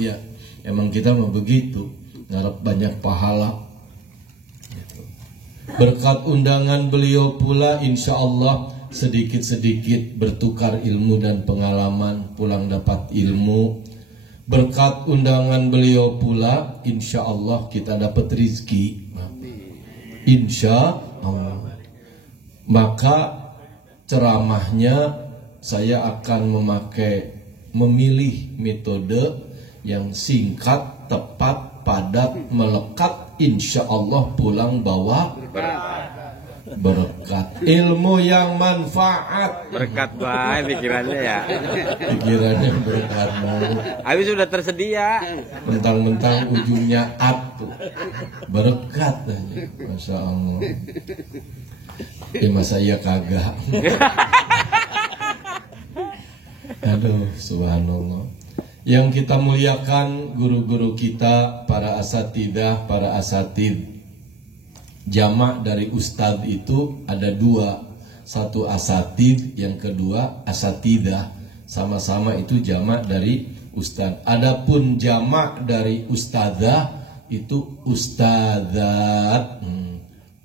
Ya, emang kita mau begitu, ngarep banyak pahala. Gitu. Berkat undangan beliau pula, insya Allah sedikit-sedikit bertukar ilmu dan pengalaman, pulang dapat ilmu. Berkat undangan beliau pula, insya Allah kita dapat rizki. Insya Allah. Maka ceramahnya saya akan memilih metode yang singkat, tepat, padat, melekat, insya Allah pulang bawa berkat, ilmu yang manfaat. Berkat baik pikirannya ya. Pikirannya berkat. Habis sudah tersedia. Mentang-mentang ujungnya tuh berkat aja. Masya Allah. Masa iya kagak. Aduh, subhanallah. Yang kita muliakan guru-guru kita, para asatidah, para asatid. Jamak dari ustadz itu ada dua. Satu asatid, yang kedua asatidah. Sama-sama itu jamak dari ustadz. Adapun jamak dari ustadzah itu ustadzat.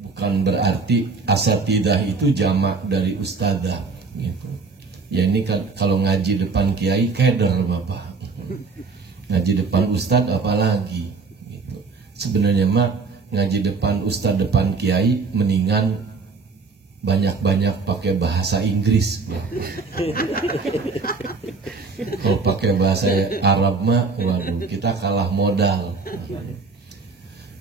Bukan berarti asatidah itu jamak dari ustadzah gitu. Ya ini kalau ngaji depan kiai keder bapak. Ngaji depan ustadz apalagi gitu. Sebenarnya mah ngaji depan ustadz depan kiai mendingan banyak-banyak pakai bahasa Inggris. Kalau pakai bahasa Arab mah waduh kita kalah modal.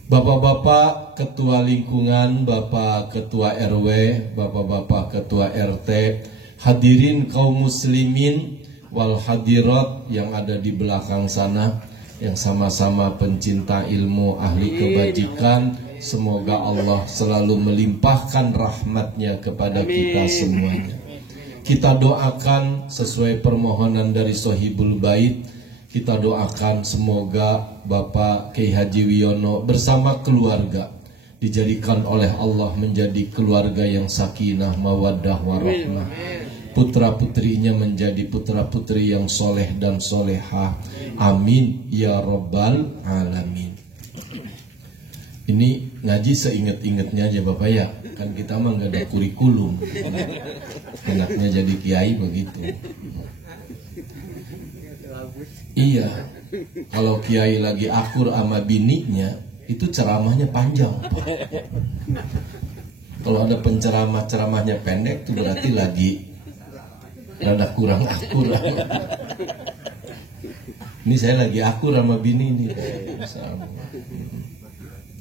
Bapak-bapak ketua lingkungan, bapak ketua RW, bapak-bapak ketua RT, hadirin kaum muslimin wal hadirat yang ada di belakang sana, yang sama-sama pencinta ilmu, ahli kebajikan, semoga Allah selalu melimpahkan rahmatnya kepada kita semuanya. Kita doakan sesuai permohonan dari Sohibul Bait. Kita doakan semoga Bapak Kiai Haji Wiono bersama keluarga dijadikan oleh Allah menjadi keluarga yang sakinah, mawaddah, warahmah. Putra-putrinya menjadi putra-putri yang soleh dan solehah. Amin ya rabbal alamin. Ini ngaji seinget-ingetnya aja Bapak ya. Kan kita mah gak ada kurikulum. Enaknya jadi kiai begitu. Iya. Kalau kiai lagi akur sama bininya, itu ceramahnya panjang Pak. Kalau ada penceramah ceramahnya pendek, itu berarti lagi rada kurang akur. Ini saya lagi akur sama bini nih.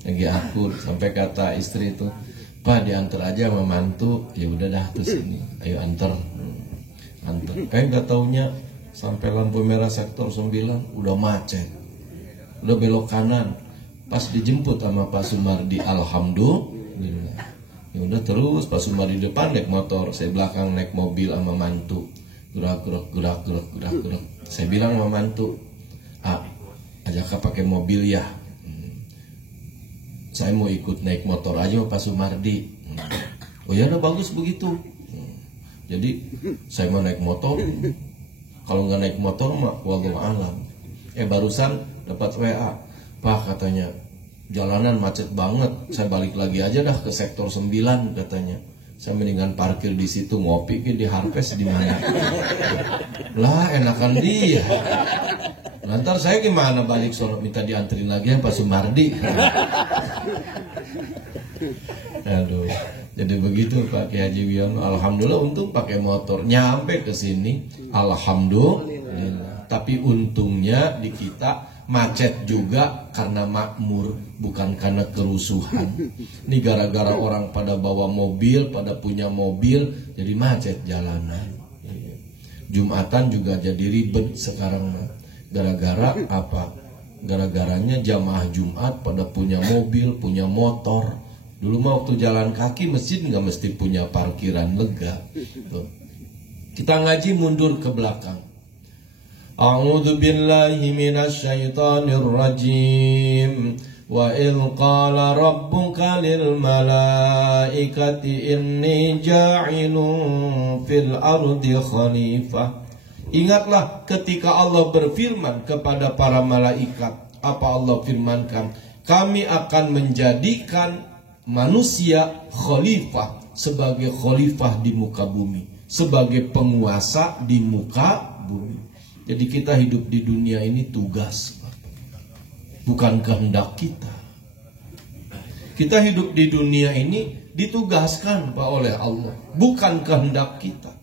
Lagi akur sampai kata istri itu, Pak diantar aja sama mantu. Ya udah dah tuh sini, ayo antar. Nggak taunya sampai lampu merah sektor 9 udah macet, udah belok kanan. Pas dijemput sama Pak Sumardi, alhamdulillah. Ya udah terus Pak Sumardi depan naik motor, saya belakang naik mobil sama mantu. Gerak. Saya bilang sama mantu, ajak pakai mobil ya. Saya mau ikut naik motor aja Pak Sumardi. Oh ya udah bagus begitu. Jadi saya mau naik motor. Kalau nggak naik motor mah wallahu alam. Barusan dapat WA, Pak katanya jalanan macet banget. Saya balik lagi aja dah ke sektor 9 katanya. Saya mendingan parkir di situ, ngopi di Harvest di mana. Lah enakan dia. Nanti saya gimana balik sono minta dianterin lagi ya Pak Sumardi. Aduh. Jadi begitu Pak Kiai Haji Wiono. Alhamdulillah untung pakai motor nyampe ke sini. Alhamdulillah. Tapi untungnya di kita macet juga karena makmur, bukan karena kerusuhan. Ini gara-gara orang pada bawa mobil, pada punya mobil, jadi macet jalanan. Jumatan juga jadi ribet sekarang. Gara-gara apa? Gara-garanya jamaah Jumat pada punya mobil, punya motor. Dulu mah waktu jalan kaki masjid nggak mesti punya parkiran lega. Tuh. Kita ngaji mundur ke belakang. A'udzu billahi minasyaitonir rajim. Wa il qala rabbuka lil malaikati inni ja'ilun fil ardi khalifah. Ingatlah ketika Allah berfirman kepada para malaikat. Apa Allah firmankan? Kami akan menjadikan manusia khalifah, sebagai khalifah di muka bumi, sebagai penguasa di muka bumi. Jadi kita hidup di dunia ini tugas, bukan kehendak kita. Kita hidup di dunia ini ditugaskan Pak oleh Allah, bukan kehendak kita.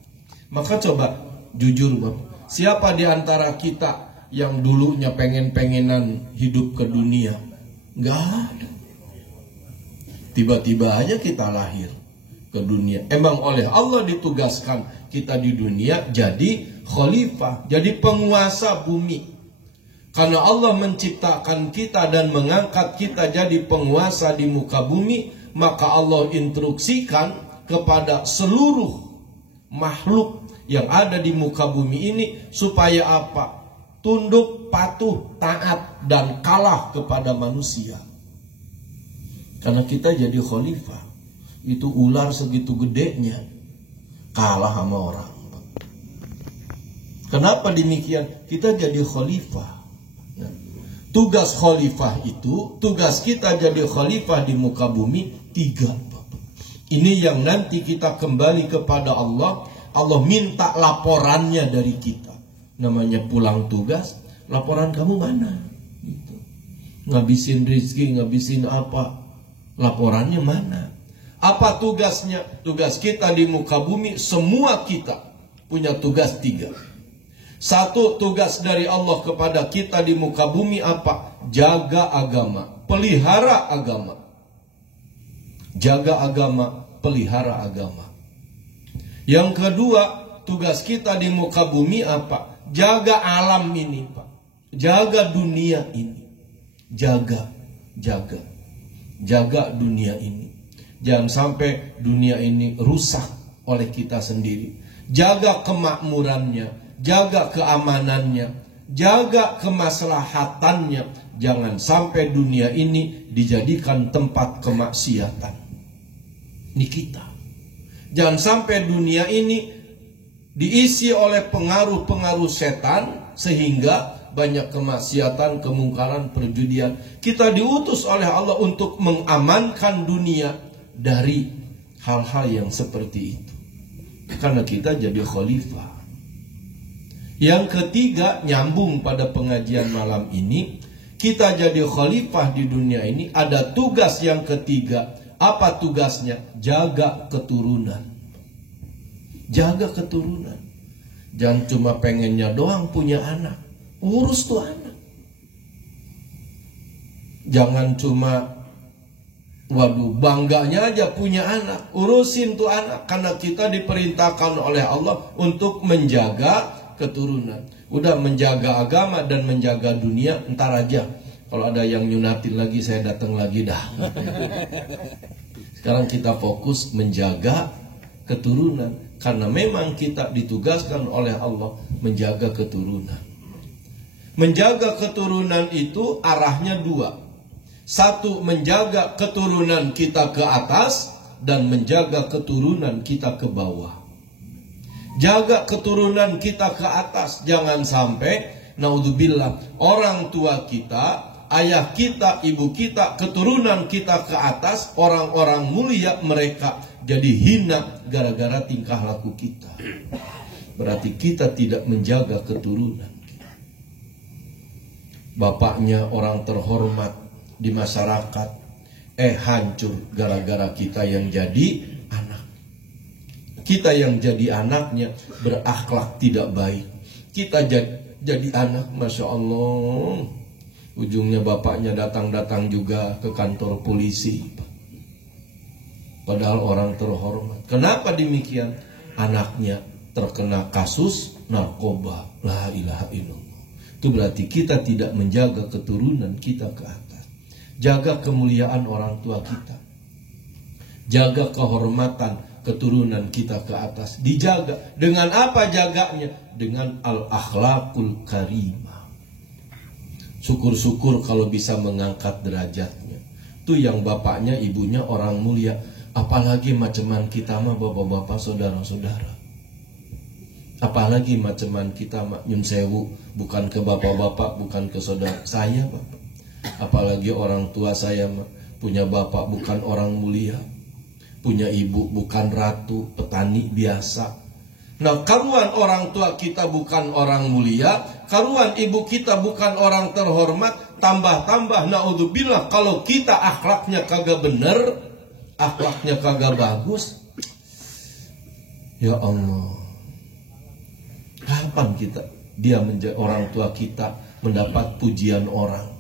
Maka coba jujur Bapak, siapa di antara kita yang dulunya pengen-pengenan hidup ke dunia? Nggak ada. Tiba-tiba aja kita lahir ke dunia. Emang oleh Allah ditugaskan kita di dunia jadi khalifah, jadi penguasa bumi. Karena Allah menciptakan kita dan mengangkat kita jadi penguasa di muka bumi, maka Allah instruksikan kepada seluruh makhluk yang ada di muka bumi ini supaya apa? Tunduk, patuh, taat, dan kalah kepada manusia. Karena kita jadi khalifah, itu ular segitu gedenya kalah sama orang. Kenapa demikian? Kita jadi khalifah. Nah, tugas khalifah itu, tugas kita jadi khalifah di muka bumi 3. Ini yang nanti kita kembali kepada Allah. Allah minta laporannya dari kita. Namanya pulang tugas, laporan kamu mana? Gitu. Ngabisin rezeki, ngabisin apa? Laporannya mana? Apa tugasnya? Tugas kita di muka bumi, semua kita punya tugas 3. 1, tugas dari Allah kepada kita di muka bumi apa? Jaga agama, pelihara agama. Jaga agama, pelihara agama. Yang kedua, tugas kita di muka bumi apa? Jaga alam ini Pak. Jaga dunia ini. Jaga dunia ini. Jangan sampai dunia ini rusak oleh kita sendiri. Jaga kemakmurannya, jaga keamanannya, jaga kemaslahatannya. Jangan sampai dunia ini dijadikan tempat kemaksiatan. Ini kita. Jangan sampai dunia ini diisi oleh pengaruh-pengaruh setan sehingga banyak kemaksiatan, kemungkaran, perjudian. Kita diutus oleh Allah untuk mengamankan dunia dari hal-hal yang seperti itu. Karena kita jadi khalifah. Yang ketiga, nyambung pada pengajian malam ini, kita jadi khalifah di dunia ini, ada tugas yang ketiga. Apa tugasnya? Jaga keturunan. Jaga keturunan. Jangan cuma pengennya doang punya anak. Urus tuh anak. Jangan cuma bangganya aja punya anak. Urusin tuh anak. Karena kita diperintahkan oleh Allah untuk menjaga keturunan. Udah menjaga agama dan menjaga dunia, entar aja. Kalau ada yang nyunatin lagi, saya datang lagi dah. Sekarang kita fokus menjaga keturunan. Karena memang kita ditugaskan oleh Allah menjaga keturunan. Menjaga keturunan itu arahnya 2. 1, menjaga keturunan kita ke atas, dan menjaga keturunan kita ke bawah. Jaga keturunan kita ke atas. Jangan sampai, naudzubillah, orang tua kita, ayah kita, ibu kita, keturunan kita ke atas, orang-orang mulia mereka jadi hina gara-gara tingkah laku kita. Berarti kita tidak menjaga keturunan. Bapaknya orang terhormat di masyarakat, hancur gara-gara kita yang jadi anak. Kita yang jadi anaknya berakhlak tidak baik. Kita jadi anak, Masya Allah, ujungnya bapaknya datang-datang juga ke kantor polisi. Padahal orang terhormat. Kenapa demikian? Anaknya terkena kasus narkoba. La ilaha illallah. Itu berarti kita tidak menjaga keturunan kita ke atas. Jaga kemuliaan orang tua kita. Jaga kehormatan keturunan kita ke atas. Dijaga. Dengan apa jaganya? Dengan al-akhlaqul karimah. Syukur-syukur kalau bisa mengangkat derajatnya. Itu yang bapaknya, ibunya orang mulia. Apalagi maceman kita mah bapak-bapak, saudara-saudara. Apalagi maceman kita nyun sewu, bukan ke bapak-bapak, bukan ke saudara saya, bapak. Apalagi orang tua saya punya bapak bukan orang mulia, punya ibu bukan ratu, petani biasa. Nah, karuan orang tua kita bukan orang mulia, karuan ibu kita bukan orang terhormat, tambah-tambah naudzubillah kalau kita akhlaknya kagak bener, akhlaknya kagak bagus. Ya Allah, kapan dia menjadi orang tua kita mendapat pujian orang?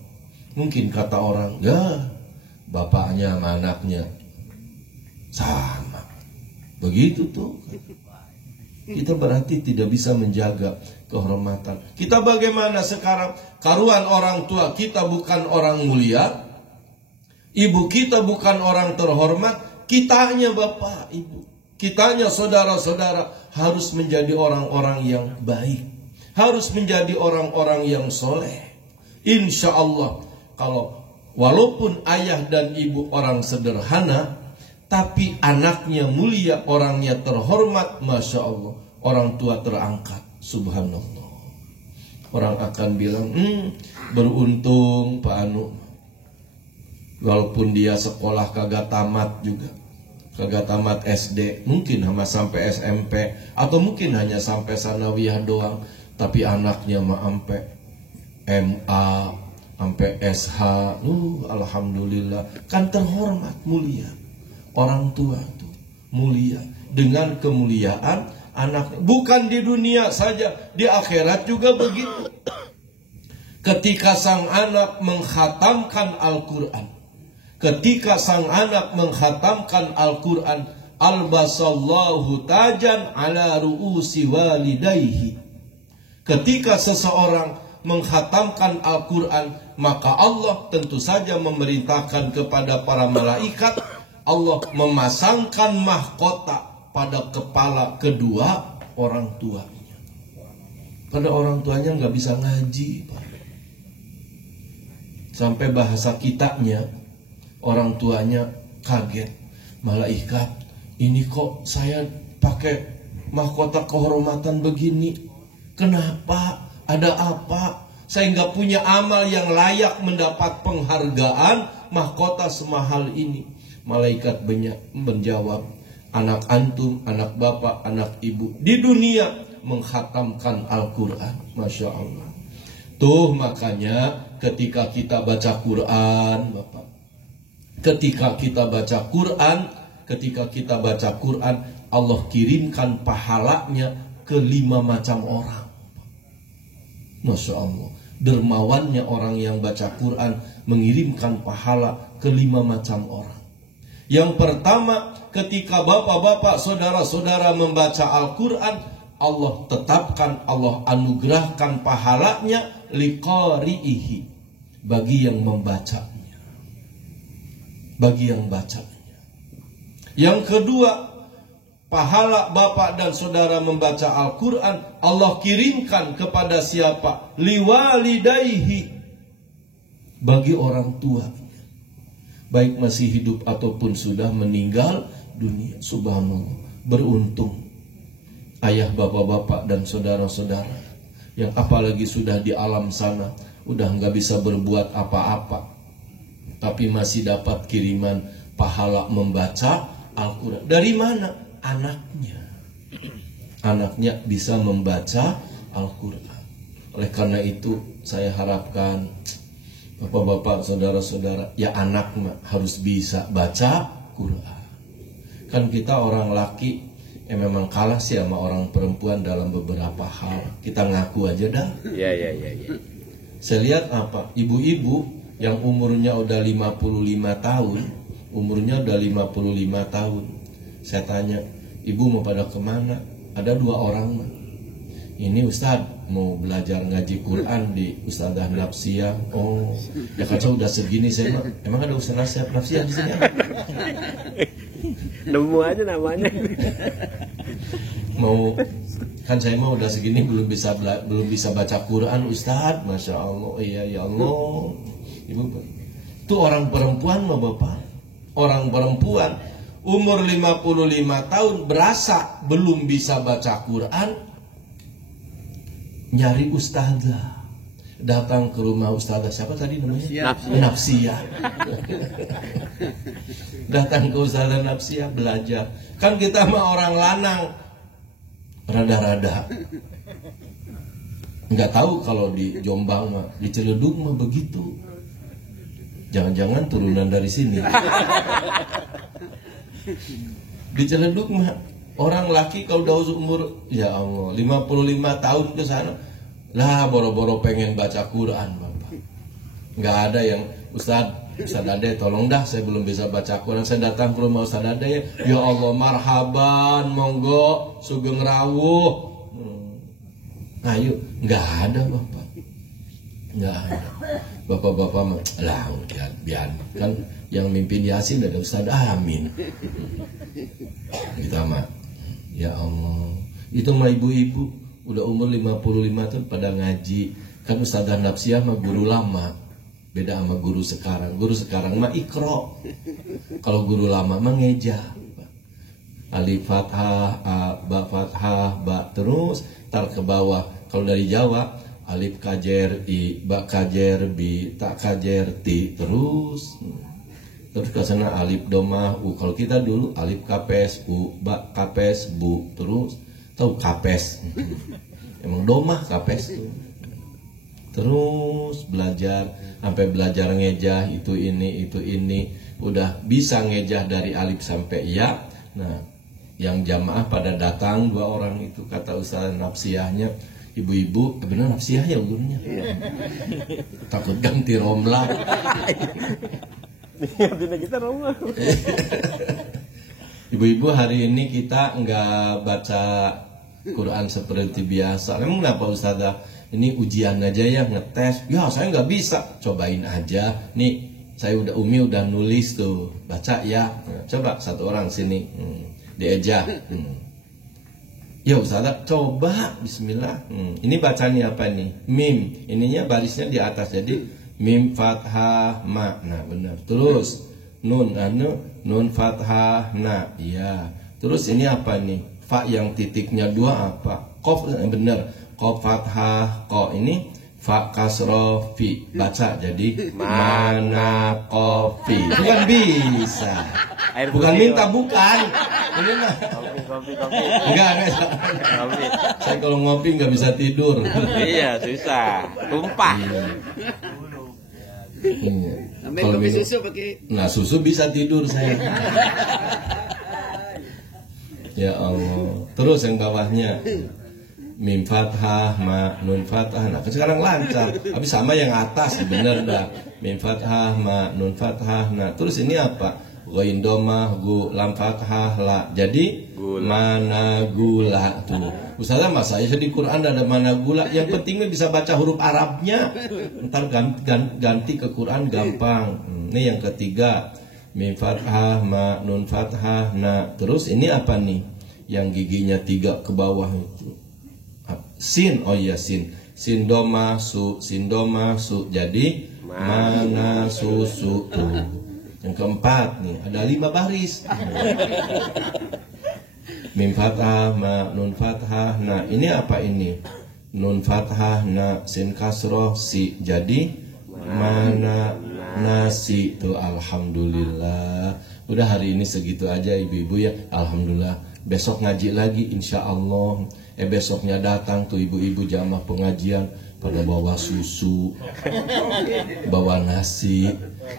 Mungkin kata orang, ya bapaknya sama anaknya sama. Begitu tuh. Kita berarti tidak bisa menjaga kehormatan. Kita bagaimana sekarang? Karuan orang tua kita bukan orang mulia, ibu kita bukan orang terhormat, kitanya bapak, ibu, kitanya saudara-saudara harus menjadi orang-orang yang baik, harus menjadi orang-orang yang soleh. Insya Allah, kalau walaupun ayah dan ibu orang sederhana, tapi anaknya mulia, orangnya terhormat, Masya Allah, orang tua terangkat, subhanallah. Orang akan bilang, beruntung Pak Anu, walaupun dia sekolah kagak tamat juga, kagak tamat SD, mungkin hanya sampai SMP, atau mungkin hanya sampai sanawiyah doang, tapi anaknya mah sampai MA, sampai SH, alhamdulillah, kan terhormat, mulia. Orang tua itu mulia, dengan kemuliaan anak, bukan di dunia saja, di akhirat juga begitu. Ketika sang anak mengkhatamkan Al-Quran, ketika sang anak mengkhatamkan Al-Quran, albasallahu tajan ala ru'usi walidayhi. Ketika seseorang mengkhatamkan Al-Quran, maka Allah tentu saja memerintahkan kepada para malaikat, Allah memasangkan mahkota pada kepala kedua orang tuanya. Pada orang tuanya nggak bisa ngaji, Pak. Sampai bahasa kitanya, orang tuanya kaget. Malaikat, ini kok saya pakai mahkota kehormatan begini? Kenapa? Ada apa? Saya nggak punya amal yang layak mendapat penghargaan mahkota semahal ini. Malaikat menjawab, anak antum, anak bapak, anak ibu di dunia mengkhatamkan Al-Quran. Masya Allah. Tuh makanya ketika kita baca Quran, bapak, ketika kita baca Quran, Allah kirimkan pahalanya ke 5 macam orang. Masya Allah. Dermawannya orang yang baca Quran mengirimkan pahala ke 5 macam orang. Yang pertama, ketika bapak-bapak, saudara-saudara membaca Al-Quran, Allah tetapkan, Allah anugerahkan pahalanya liqari'ihi, bagi yang membacanya, bagi yang bacanya. Yang kedua, pahala bapak dan saudara membaca Al-Quran, Allah kirimkan kepada siapa? Liwalidayhi, bagi orang tua, baik masih hidup ataupun sudah meninggal dunia. Subhanallah, beruntung ayah, bapak-bapak dan saudara-saudara yang apalagi sudah di alam sana, udah nggak bisa berbuat apa-apa, tapi masih dapat kiriman pahala membaca Al-Quran. Dari mana? Anaknya bisa membaca Al-Quran. Oleh karena itu saya harapkan bapak-bapak, saudara-saudara, ya anak harus bisa baca Quran. Kan kita orang laki memang kalah sih sama orang perempuan dalam beberapa hal. Kita ngaku aja dah. Ya. Saya lihat apa? Ibu-ibu yang umurnya udah 55 tahun, umurnya udah 55 tahun. Saya tanya, ibu mau pada kemana? Ada 2 orang mah. Ini Ustadz mau belajar ngaji Quran di Ustadzah Nafsiyah. Oh, ya kan saya udah segini, saya emang ada Ustadzah Nafsiyah di sini? Nemu aja namanya. Mau, kan saya mau udah segini belum bisa baca Quran, Ustadz. Masya Allah, iya ya Allah. Ibu, itu orang perempuan mah bapak, orang perempuan umur 55 tahun berasa belum bisa baca Quran, nyari ustazah, datang ke rumah ustazah siapa tadi namanya? Nafsiyah. Datang ke ustazah Nafsiyah belajar. Kan kita mah orang lanang, rada-rada. Nggak tahu kalau di Jombang mah, di Ciledug mah begitu. Jangan-jangan turunan dari sini. Di Ciledug mah orang laki kalau udah umur ya Allah 55 tahun ke sana lah boro-boro pengen baca Quran Bapak. Nggak ada yang Ustaz Ade tolong dah saya belum bisa baca Quran, saya datang ke rumah Ustaz Ade, ya Allah marhaban monggo sugeng rawuh. Ayo, nggak ada Bapak. Nggak ada. Bapak-bapak mah lah biar kan yang mimpin Yasin ada Ustaz Amin. Kita mah ya Allah, itu mah ibu-ibu udah umur 55 tahun pada ngaji. Kan Ustazah Nafsiyah mah guru lama, beda sama guru sekarang. Guru sekarang mah ikro, kalau guru lama mah ngeja. Alif fathah, ba fathah, ba terus tar ke bawah. Kalau dari Jawa alif kajer i, ba kajer bi, tak kajer ti terus. Terus ke sana alif domah u. Kalau kita dulu alif kapes u, ba kapes bu, terus tahu kapes. Emang domah kapes tuh. Terus belajar sampai belajar ngejah itu ini udah bisa ngejah dari alif sampai ya. Nah, yang jamaah pada datang 2 orang itu kata Ustaz Nafsiyahnya, ibu-ibu benar Nafsiyah ya gurunya. Takut ganti romlah. Ibu-ibu hari ini kita nggak baca Quran seperti biasa. Emang kenapa Ustazah? Ini ujian aja ya, ngetes. Ya saya nggak bisa, cobain aja. Nih saya Umi udah nulis tuh, baca ya. Coba satu orang sini, diejah. Ya Ustazah, coba Bismillah. Ini bacanya apa nih? Mim. Ininya barisnya di atas jadi mim fathah ma. Nah benar. Terus nun nun fathah na. Iya. Terus ini apa nih? Fa yang titiknya 2 apa? Qaf benar. Qaf fathah qa. Ini fa kasroh fi. Baca jadi mana kopi. Bukan bisa. Bukan minta bukan. Ini mah kopi. Enggak. Saya kalau ngopi nggak bisa tidur. Iya, susah. Tumpah. Kalau susu pakai. Nah susu bisa tidur saya. Ya Allah. Terus yang bawahnya mim fathah ma nun fathah. Nah sekarang lancar. Habis sama yang atas bener dah. Mim fathah ma nun fathah. Nah terus ini apa? Ghain domah gu lam fathah la. Jadi gula. Mana gula tuh. Ustazah masa saya di Quran ada mana gula. Yang pentingnya bisa baca huruf Arabnya. Ntar ganti ke Quran gampang. Ini yang ketiga. Mim fathah ma nun fathah. Nah terus ini apa nih? Yang giginya 3 ke bawah itu. Sin. Oh iya sin. Sin domah su. Sin domah su. Jadi mana susu tuh. Yang keempat nih ada 5 baris. Mim fathah ma nun fathah. Nah ini apa ini? Nun fathah na sin kasroh si. Jadi mana nasi tuh. Alhamdulillah. Udah hari ini segitu aja ibu-ibu ya. Alhamdulillah. Besok ngaji lagi insya Allah. Besoknya datang tuh ibu-ibu jamaah pengajian pada bawa susu, bawa nasi,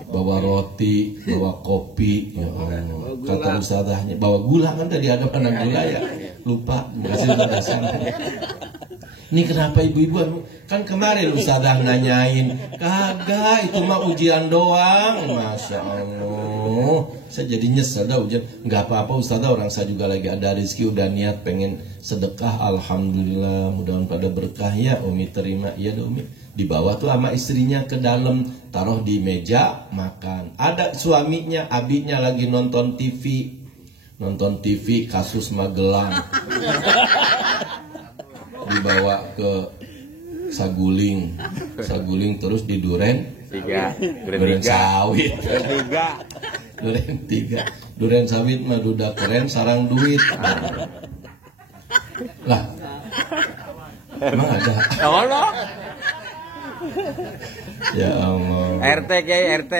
bawa roti, bawa kopi. Ya Allah. Kata ustazahnya bawa gula, kan tadi ada mana gula ya, lupa kasih ustazah. Ini kenapa ibu-ibu? Kan kemarin ustazah nanyain, kagak itu mah ujian doang. Masya Allah, saya jadi nyesel dah ujian. Nggak apa-apa ustazah, orang saya juga lagi ada rezeki, udah niat pengen sedekah. Alhamdulillah, mudah-mudahan pada berkah ya. Umi terima, iya deh Umi. Dibawa tuh sama istrinya ke dalam, taruh di meja makan. Ada suaminya, abinya lagi nonton TV kasus Magelang. Dibawa ke Saguling terus di Duren 3 Duren sawit Duren 3 Duren sawit mah duda keren sarang duit lah Emang ada? Allah. Ya Allah. RT Kiai RT.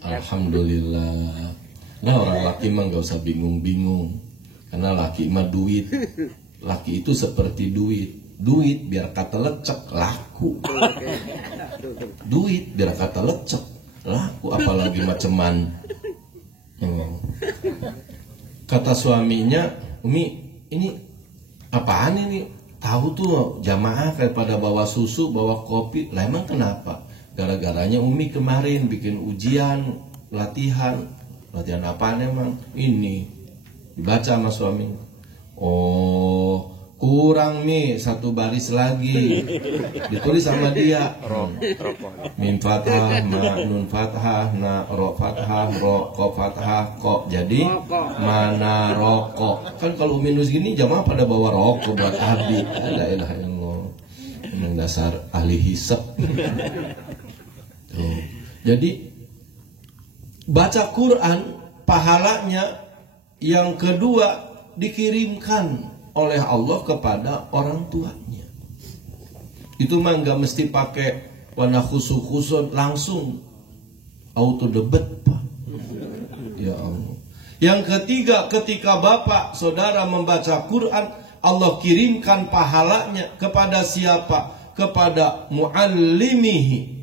Alhamdulillah. Nah orang laki mah gak usah bingung-bingung. Karena laki mah duit. Laki itu seperti duit. Duit biar kata lecek laku. Duit biar kata lecek laku. Apalagi maceman. Kata suaminya, Umi ini apaan ini? Tahu tuh jamaah kayak pada bawa susu, bawa kopi. Lah emang kenapa? Gara-garanya Umi kemarin bikin ujian, latihan apaan emang? Ini dibaca sama suaminya. Oh, kurang nih satu baris lagi. Ditulis sama dia. Mim fathah, ma nun fathah, na ro fathah, ro ko fathah, ko. Jadi mana rokok. Kan kalau minus gini jamaah pada bawa rokok buat abi. La ilaha illallah. Ini dasar ahli hisab. Tuh. Jadi baca Quran pahalanya yang kedua dikirimkan oleh Allah kepada orang tuanya. Itu mah nggak mesti pakai warna khusus langsung auto debet Pak. Ya Allah. Yang ketiga, ketika bapak saudara membaca Quran, Allah kirimkan pahalanya kepada siapa? Kepada muallimihi,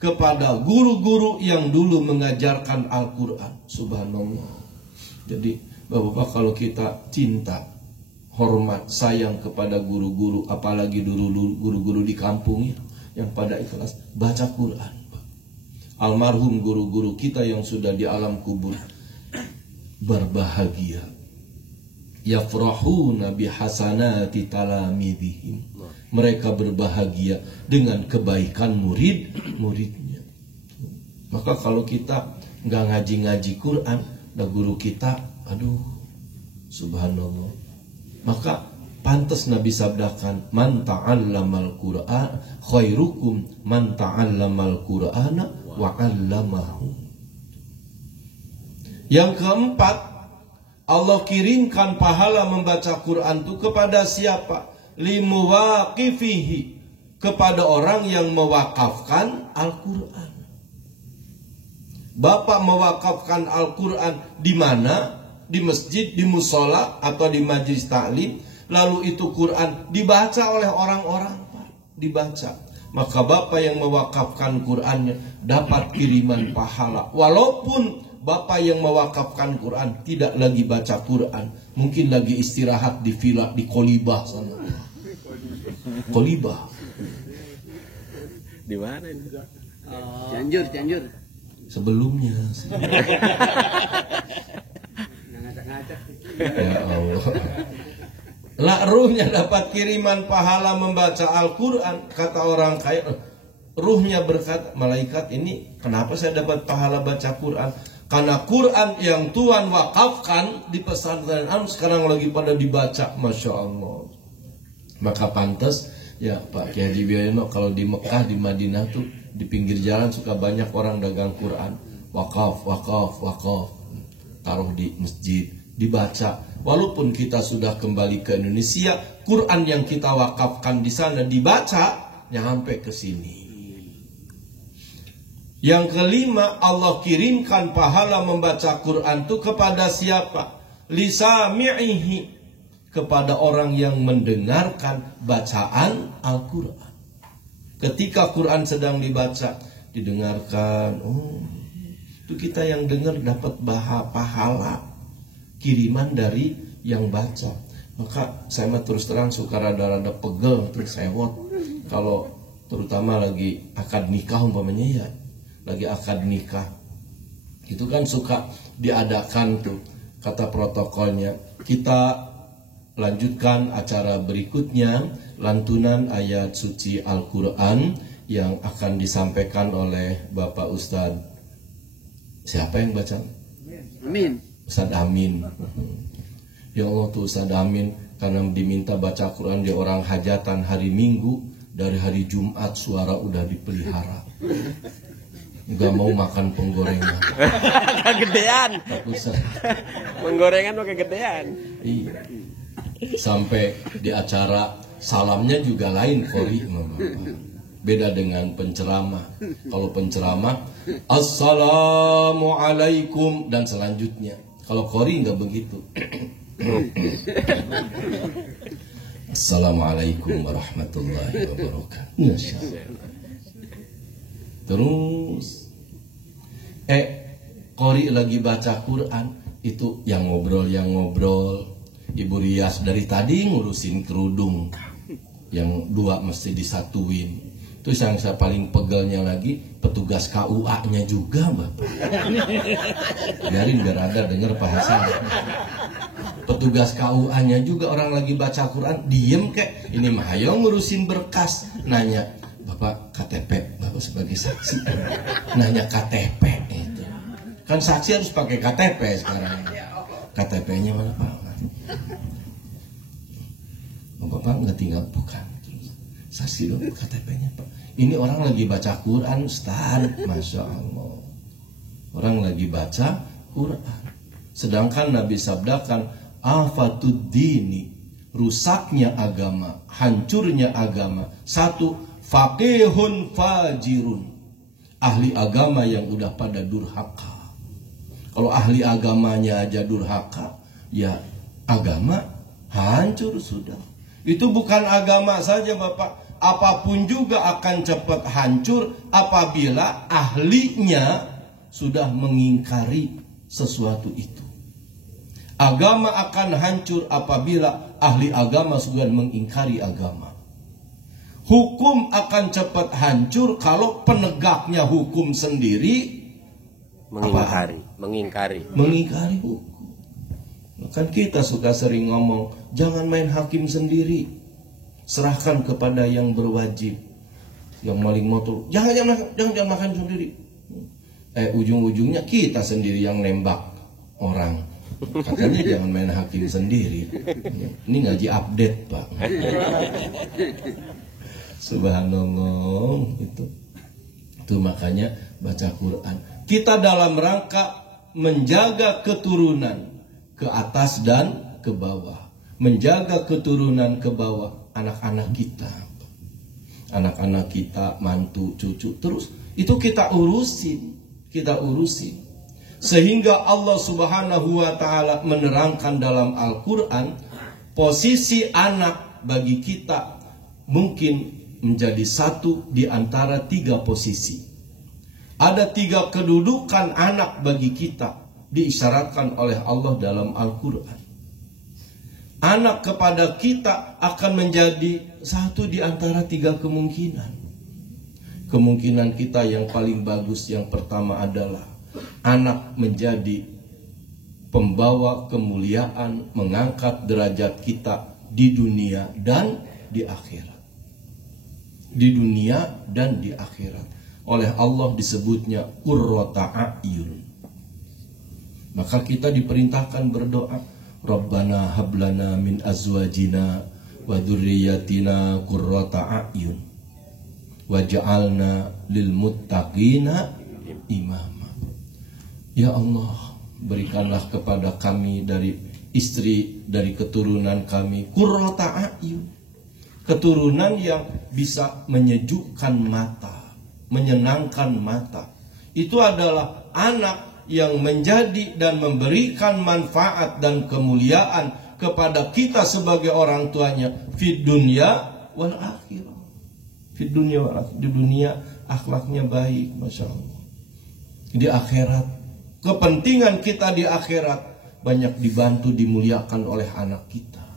kepada guru-guru yang dulu mengajarkan Al-Quran. Subhanallah. Jadi bapak-bapak, kalau kita cinta, hormat, sayang kepada guru-guru, apalagi guru-guru di kampung ya, yang pada ikhlas baca Quran. Almarhum guru-guru kita yang sudah di alam kubur berbahagia. Yafrahuna bihasanati talamidihim. Mereka berbahagia dengan kebaikan murid-muridnya. Maka kalau kita nggak ngaji-ngaji Quran, dan guru kita, aduh, subhanallah. Maka pantas Nabi sabdakan, man ta'allamal Qur'an khairukum man ta'allamal Qur'ana wa 'allamahu. Yang keempat, Allah kirimkan pahala membaca Quran itu kepada siapa? Limuwaqifihi, kepada orang yang mewakafkan Al-Quran. Bapak mewakafkan Al-Quran di mana? Di masjid, di musola, atau di majelis taklim. Lalu itu Quran dibaca oleh orang-orang, dibaca. Maka bapak yang mewakafkan Qurannya dapat kiriman pahala. Walaupun bapak yang mewakafkan Quran tidak lagi baca Quran, mungkin lagi istirahat di villa di Kolibah sana. Kolibah. Di mana ini? Cianjur. Sebelumnya. Ya Allah. Lah ruhnya dapat kiriman pahala membaca Al-Quran. Kata orang kaya, ruhnya berkata, malaikat ini kenapa saya dapat pahala baca Quran? Karena Quran yang Tuhan wakafkan di pesantren sekarang lagi pada dibaca. Masya Allah. Maka pantas ya Pak Kiai Haji Biono, kalau di Mekah, di Madinah tuh di pinggir jalan suka banyak orang dagang Quran. Wakaf. Taruh di masjid, dibaca. Walaupun kita sudah kembali ke Indonesia, Quran yang kita wakafkan di sana dibaca nyampe ke sini. Yang kelima, Allah kirimkan pahala membaca Quran itu kepada siapa? Lisami'ihi, kepada orang yang mendengarkan bacaan Al-Quran. Ketika Quran sedang dibaca, didengarkan, oh, itu kita yang dengar dapat pahala kiriman dari yang baca. Maka saya mah terus terang suka rada-rada pegel, terus sewot kalau terutama lagi akad nikah umpamanya ya, lagi akad nikah itu kan suka diadakan tuh kata protokolnya, kita lanjutkan acara berikutnya lantunan ayat suci Al-Quran yang akan disampaikan oleh Bapak Ustadz. Siapa yang baca? Amin. Ustadz Amin. Ya Allah tuh Ustadz Amin, karena diminta baca Quran di orang hajatan hari Minggu, dari hari Jumat suara udah dipelihara. Gak mau makan penggorengan. Kegedean. Ustadz. Penggorengan mau kegedean. Iya. Sampai di acara Salamnya juga lain qori Bapak. Beda dengan penceramah. Kalau penceramah Assalamualaikum dan selanjutnya. Kalau qori nggak begitu. Assalamualaikum warahmatullahi wabarakatuh. Terus qori lagi baca Quran, itu yang ngobrol. Ibu Rias dari tadi ngurusin kerudung, yang 2 mesti disatuin. Terus yang saya paling pegelnya lagi, petugas KUA-nya juga Bapak. Biar ada denger bahasa. Petugas KUA-nya juga, orang lagi baca Quran diem kek, ini mah ayo ngurusin berkas, nanya, Bapak KTP, Bapak sebagai saksi, nanya KTP itu. Kan saksi harus pakai KTP sekarang. KTP-nya mana Pak? Bapak nggak tinggal bukan. Saksi dong KTP-nya Pak. Ini orang lagi baca Quran Ustaz, Masya Allah. Orang lagi baca Quran. Sedangkan Nabi sabdakan, afatud dini, rusaknya agama, hancurnya agama. 1, faqihun fajirun, ahli agama yang udah pada durhaka. Kalau ahli agamanya aja durhaka, ya agama hancur sudah. Itu bukan agama saja Bapak, apapun juga akan cepat hancur apabila ahlinya sudah mengingkari sesuatu itu. Agama akan hancur apabila ahli agama sudah mengingkari agama. Hukum akan cepat hancur kalau penegaknya hukum sendiri mengingkari hukum. Kan kita suka sering ngomong, jangan main hakim sendiri, serahkan kepada yang berwajib. Yang maling motor, jangan makan sendiri. Ujung-ujungnya kita sendiri yang nembak orang. Katanya jangan main hakim sendiri. Ini ngaji update Pak. Subhanallah. Itu makanya baca Quran. Kita dalam rangka menjaga keturunan ke atas dan ke bawah. Menjaga keturunan ke bawah, anak-anak kita. Anak-anak kita, mantu, cucu, terus itu kita urusin. Sehingga Allah Subhanahu wa taala menerangkan dalam Al-Qur'an, posisi anak bagi kita mungkin menjadi satu di antara 3 posisi. Ada 3 kedudukan anak bagi kita diisyaratkan oleh Allah dalam Al-Quran. Anak kepada kita akan menjadi satu di antara 3 kemungkinan. Kemungkinan kita yang paling bagus yang pertama adalah anak menjadi pembawa kemuliaan, mengangkat derajat kita di dunia dan di akhirat. Di dunia dan di akhirat. Oleh Allah disebutnya qurrata a'yun. Maka kita diperintahkan berdoa, Rabbana hablana min azwajina wa dzurriyyatina qurrata a'yun waj'alna lil muttaqina imama. Ya Allah, berikanlah kepada kami dari istri, dari keturunan kami qurrata a'yun, keturunan yang bisa menyejukkan mata, menyenangkan mata. Itu adalah anak yang menjadi dan memberikan manfaat dan kemuliaan kepada kita sebagai orang tuanya fid dunya wal akhirah. Fid dunya wal akhirah. Di dunia akhlaknya baik, Masya Allah. Di akhirat, kepentingan kita di akhirat banyak dibantu, dimuliakan oleh anak kita.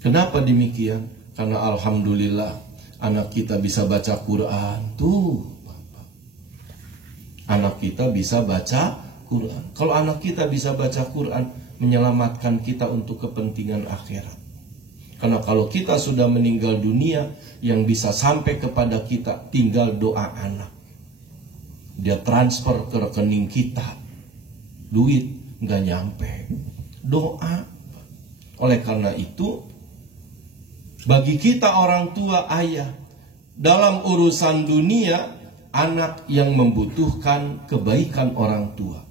Kenapa demikian? Karena alhamdulillah anak kita bisa baca Quran. Tuh, anak kita bisa baca Quran. Kalau anak kita bisa baca Quran, menyelamatkan kita untuk kepentingan akhirat. Karena kalau kita sudah meninggal dunia, yang bisa sampai kepada kita tinggal doa anak. Dia transfer ke rekening kita, duit nggak nyampe, doa. Oleh karena itu, bagi kita orang tua, ayah, dalam urusan dunia, anak yang membutuhkan kebaikan orang tua.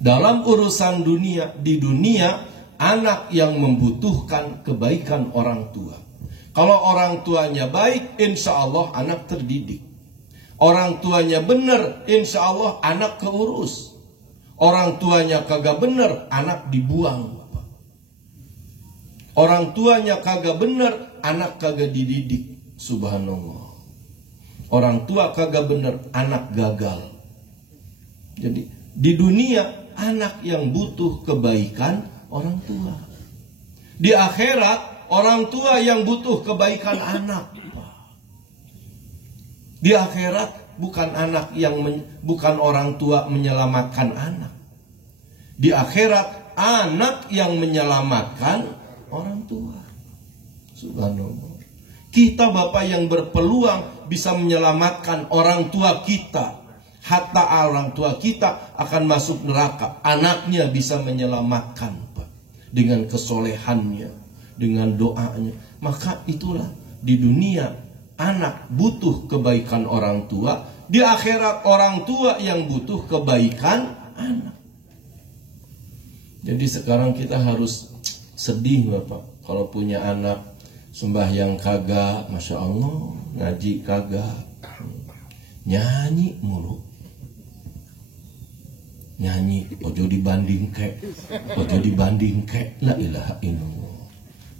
Dalam urusan dunia, di dunia anak yang membutuhkan kebaikan orang tua. Kalau orang tuanya baik, insya Allah anak terdidik. Orang tuanya benar, insya Allah anak keurus. Orang tuanya kagak benar, anak dibuang. Orang tuanya kagak benar, anak kagak dididik. Subhanallah. Orang tua kagak benar, anak gagal. Jadi di dunia anak yang butuh kebaikan orang tua. Di akhirat orang tua yang butuh kebaikan anak. Di akhirat bukan bukan orang tua menyelamatkan anak. Di akhirat anak yang menyelamatkan orang tua. Subhanallah. Kita bapak yang berpeluang bisa menyelamatkan orang tua kita. Hatta orang tua kita akan masuk neraka, anaknya bisa menyelamatkan, Pak, dengan kesolehannya, dengan doanya. Maka itulah di dunia anak butuh kebaikan orang tua, di akhirat orang tua yang butuh kebaikan anak. Jadi sekarang kita harus sedih Bapak kalau punya anak sembahyang kagak, Masya Allah, ngaji kagak, nyanyi mulu. Nyanyi, ojo dibanding kek, la ilaha illallah.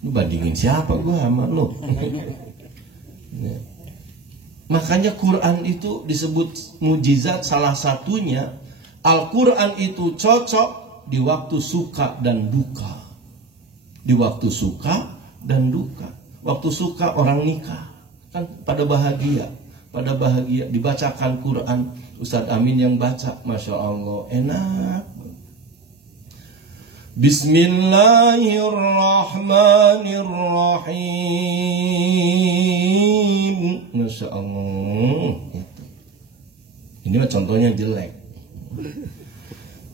Lu bandingin siapa gua sama lu? Ya. Makanya Quran itu disebut mujizat, salah satunya Al-Quran itu cocok di waktu suka dan duka. Di waktu suka dan duka. Waktu suka orang nikah, kan pada bahagia dibacakan Quran, Ustadz Amin yang baca, Masya Allah, enak. Bismillahirrahmanirrahim. Masya Allah. Ini mah contohnya jelek.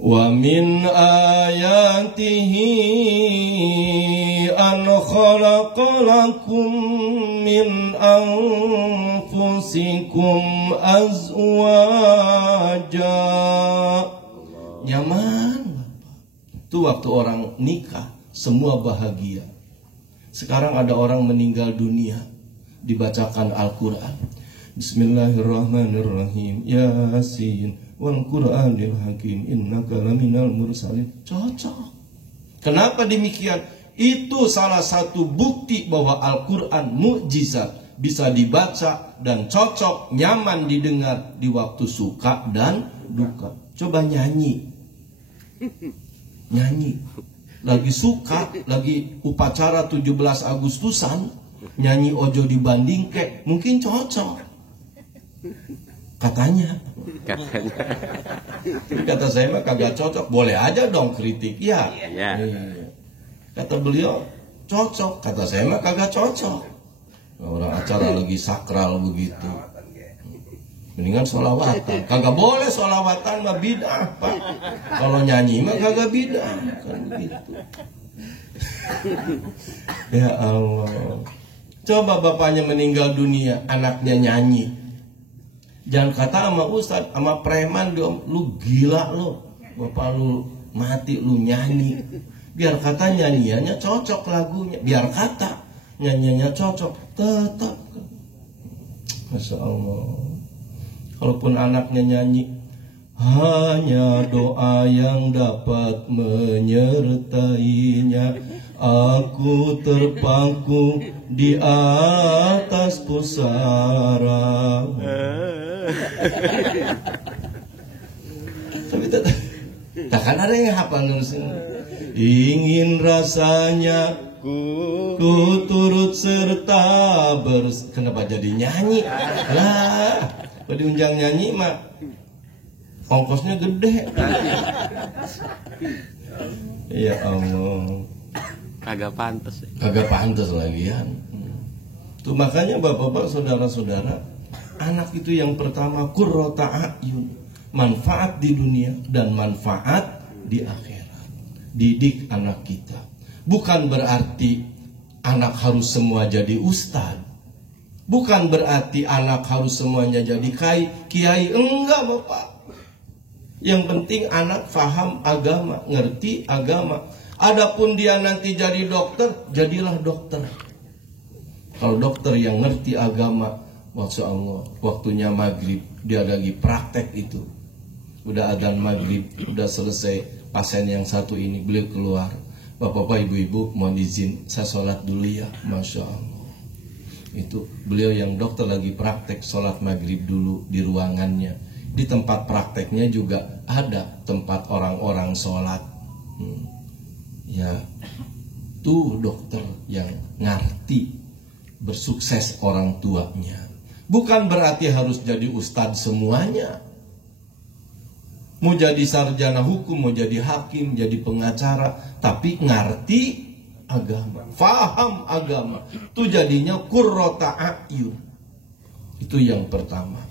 Wa min ayatihi an khalaqalakum min anfusikum azwaja. Nyaman. Itu waktu orang nikah semua bahagia. Sekarang ada orang meninggal dunia, dibacakan Al-Quran, Bismillahirrahmanirrahim, Yasin wal Qur'anil Hakim innaka laminal mursalin. Cocok. Kenapa demikian? Itu salah satu bukti bahwa Al-Quran mukjizat, bisa dibaca dan cocok, nyaman didengar di waktu suka dan duka. Coba nyanyi. Nyanyi. Lagi suka, lagi upacara 17 Agustusan, nyanyi ojo dibanding kek, mungkin cocok. Katanya. Kata saya mah kagak cocok. Boleh aja dong kritik. Ya. Kata beliau cocok. Kata saya mah kagak cocok. Orang acara lagi sakral begitu. Mendingan sholawatan. Kagak boleh sholawatan mah bid'ah, Pak. Kalau nyanyi mah kagak bid'ah. Kan begitu. Ya Allah. Coba bapaknya meninggal dunia, anaknya nyanyi. Jangan kata sama ustadz, sama preman dong, lu gila lu, bapak lu mati lu nyanyi. Biar kata nyanyiannya cocok lagunya, biar kata nyanyiannya cocok, tetap. Masya Allah. Kalaupun anaknya nyanyi, hanya doa yang dapat menyertainya. Aku terpaku di atas pusara. Tapi takkan ada yang hafal nulisnya. Ingin rasanya ku turut serta kenapa jadi nyanyi? Lah, kalau diunjang nyanyi mah ongkosnya gede. Ya Allah. Kagak pantas. Kagak pantas lagi ya. Tuh makanya bapak-bapak, saudara-saudara, anak itu yang pertama qurrata a'yun, manfaat di dunia dan manfaat di akhirat. Didik anak kita. Bukan berarti anak harus semua jadi ustad. Bukan berarti anak harus semuanya jadi kiai. Enggak bapak. Yang penting anak faham agama, ngerti agama. Adapun dia nanti jadi dokter, jadilah dokter. Kalau dokter yang ngerti agama, Masya Allah, waktunya maghrib, dia lagi praktek itu. Udah adzan maghrib, udah selesai, pasien yang satu ini, beliau keluar. Bapak-bapak, ibu-ibu, mohon izin, saya sholat dulu ya, Masya Allah. Itu beliau yang dokter lagi praktek, sholat maghrib dulu di ruangannya. Di tempat prakteknya juga ada tempat orang-orang sholat. Ya, tuh dokter yang ngerti, bersukses orang tuanya. Bukan berarti harus jadi ustadz semuanya. Mau jadi sarjana hukum, mau jadi hakim, jadi pengacara, tapi ngerti agama, faham agama. Itu jadinya qurrata a'yun. Itu yang pertama.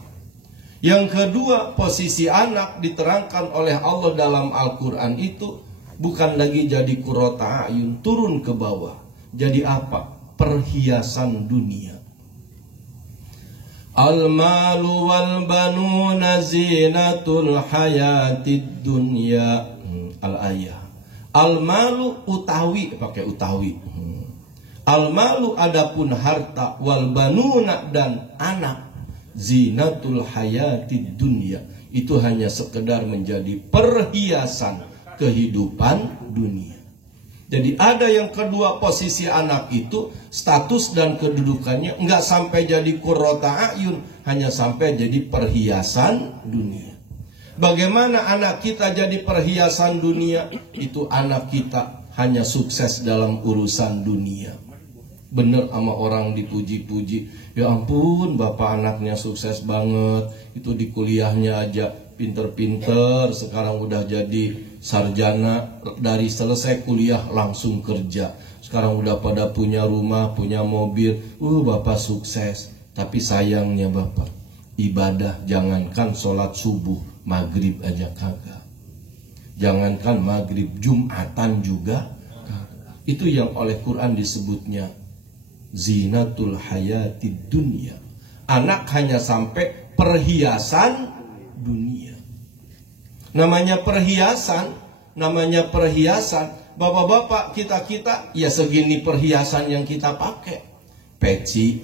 Yang kedua, posisi anak diterangkan oleh Allah dalam Al-Quran itu bukan lagi jadi qurrata a'yun, turun ke bawah. Jadi apa? Perhiasan dunia. Al-malu wal banuna zinatul hayatid dunya. Al-ayah. Al-malu utawi, pakai utawi. Al-malu adapun harta, wal banuna dan anak, zinatul hayatid dunya, itu hanya sekedar menjadi perhiasan kehidupan dunia. Jadi ada yang kedua, posisi anak itu status dan kedudukannya enggak sampai jadi qurrata a'yun, hanya sampai jadi perhiasan dunia. Bagaimana anak kita jadi perhiasan dunia? Itu anak kita hanya sukses dalam urusan dunia. Bener sama orang dipuji-puji, ya ampun bapak anaknya sukses banget, itu di kuliahnya aja pinter-pinter, sekarang udah jadi sarjana, dari selesai kuliah langsung kerja, sekarang udah pada punya rumah, punya mobil, bapak sukses. Tapi sayangnya bapak, ibadah jangankan sholat subuh, maghrib aja kagak. Jangankan maghrib, Jumatan juga kagak. Itu yang oleh Quran disebutnya zinatul hayatid dunya. Anak hanya sampai perhiasan dunia. Namanya perhiasan, bapak-bapak kita ya segini perhiasan yang kita pakai. Peci,